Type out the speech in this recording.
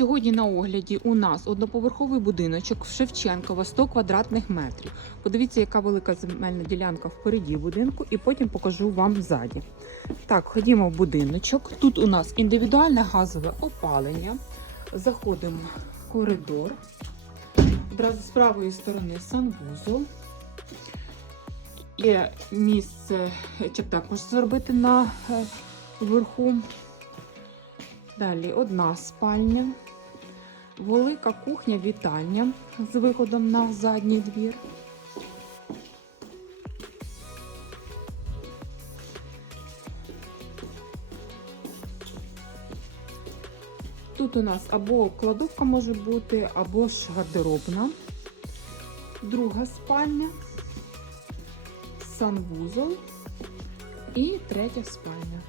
сьогодні на огляді у нас одноповерховий будиночок в Шевченкова 100 квадратних метрів. Подивіться, яка велика земельна ділянка впереді будинку, і потім покажу вам ззаді. Так, ходімо в будиночок. Тут у нас індивідуальне газове опалення. Заходимо в коридор. Одразу з правої сторони санвузол. Є місце, чи також зробити на е. Далі одна спальня, велика кухня вітальня з виходом на задній двір. Тут у нас або кладовка може бути, або ж гардеробна. Друга спальня, санвузол і третя спальня.